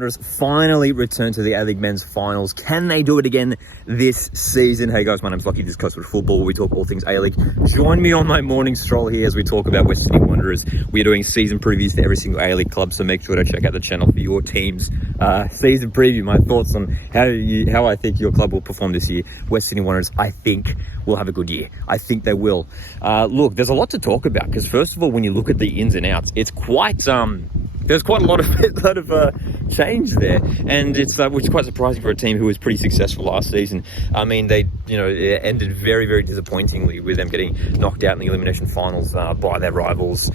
Wanderers finally return to the A-League Men's Finals. Can they do it again this season? Hey guys, my name's Lockie. This is Coastal Football, where we talk all things A-League. Join me on my morning stroll here as we talk about West Sydney Wanderers. We're doing season previews to every single A-League club, so make sure to check out the channel for your team's season preview. My thoughts on how I think your club will perform this year. West Sydney Wanderers, I think, will have a good year. I think they will. Look, there's a lot to talk about because first of all, when you look at the ins and outs, it's quite there's quite a lot of change there, and it's which is quite surprising for a team who was pretty successful last season. I mean, they it ended very, very disappointingly with them getting knocked out in the elimination finals by their rivals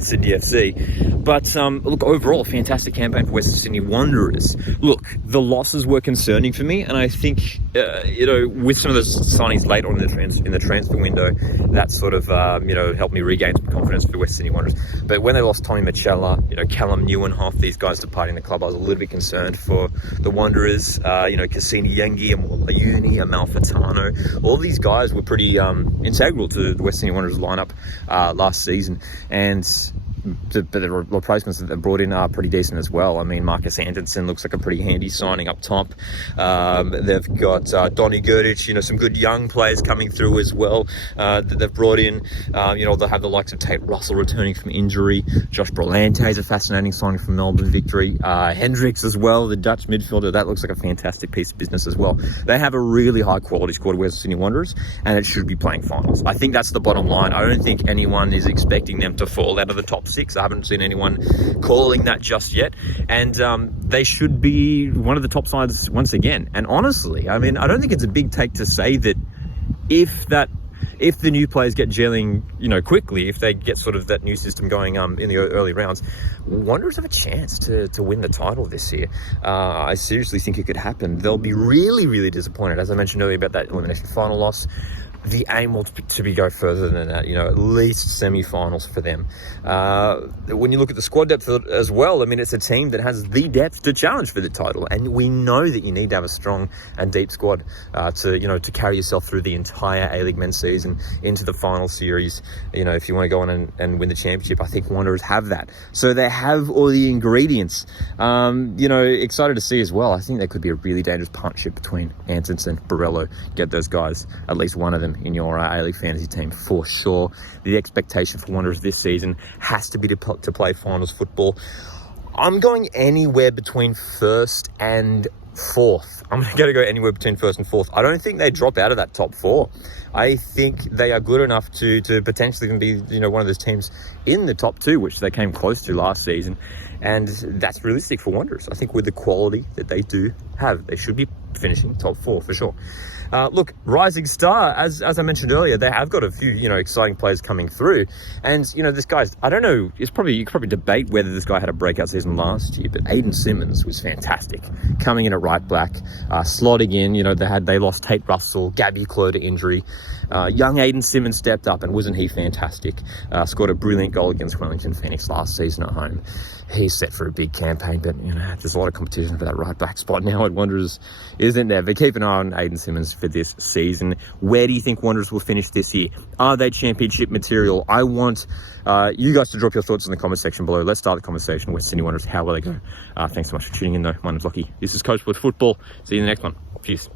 Sydney FC. But look, overall, a fantastic campaign for Western Sydney Wanderers. Look, the losses were concerning for me, and I think with some of the signings late on in the transfer window, that sort of helped me regain some confidence for the Western Sydney Wanderers. But when they lost Tommy Machella, Callum Newen, half these guys departing the club, I was a little bit concerned for the Wanderers. Cassini Yengi, Amola Uni, Amalfitano, all these guys were pretty integral to the Western Sydney Wanderers lineup last season, and the replacements that they've brought in are pretty decent as well. I mean, Marcus Anderson looks like a pretty handy signing up top. They've got Donny Gurdic, some good young players coming through as well that they've brought in. They'll have the likes of Tate Russell returning from injury. Josh Brolante is a fascinating signing from Melbourne Victory. Hendricks as well, the Dutch midfielder. That looks like a fantastic piece of business as well. They have a really high quality squad, Western Sydney Wanderers, and it should be playing finals. I think that's the bottom line. I don't think anyone is expecting them to fall out of the top 6. I haven't seen anyone calling that just yet, and they should be one of the top sides once again. And honestly, I mean, I don't think it's a big take to say that if the new players get gelling, quickly, if they get sort of that new system going in the early rounds, Wanderers have a chance to win the title this year. I seriously think it could happen. They'll be really, really disappointed, as I mentioned earlier about that elimination final loss. The aim will to go further than that, at least semi-finals for them. When you look at the squad depth as well, I mean, it's a team that has the depth to challenge for the title, and we know that you need to have a strong and deep squad to carry yourself through the entire A-League men's season into the final series. If you want to go on and win the championship, I think Wanderers have that. So they have all the ingredients. Excited to see as well. I think there could be a really dangerous partnership between Antonsen, Borrello. Get those guys, at least one of them, in your A-League fantasy team for sure. The expectation for Wanderers this season has to be to play finals football. I'm going anywhere between first and fourth. I'm going to go anywhere between first and fourth. I don't think they drop out of that top 4. I think they are good enough to potentially even be one of those teams in the top 2, which they came close to last season, and that's realistic for Wanderers. I think with the quality that they do have, they should be finishing top 4 for sure. Look, Rising Star, as I mentioned earlier, they have got a few, exciting players coming through. And, this guy's, I don't know, you could probably debate whether this guy had a breakout season last year, but Aiden Simmons was fantastic. Coming in at right back, slotting in, they lost Tate Russell, Gabby Clow to injury. Young Aiden Simmons stepped up, and wasn't he fantastic? Scored a brilliant goal against Wellington Phoenix last season at home. He's set for a big campaign, but there's a lot of competition for that right back spot now at Wanderers, isn't there? But keep an eye on Aiden Simmons for this season. Where do you think Wanderers will finish this year? Are they championship material? I want you guys to drop your thoughts in the comment section below. Let's start the conversation with Sydney Wanderers. How will they go? Thanks so much for tuning in, though. My name's Lockie. This is Coach Football. See you in the next one. Cheers.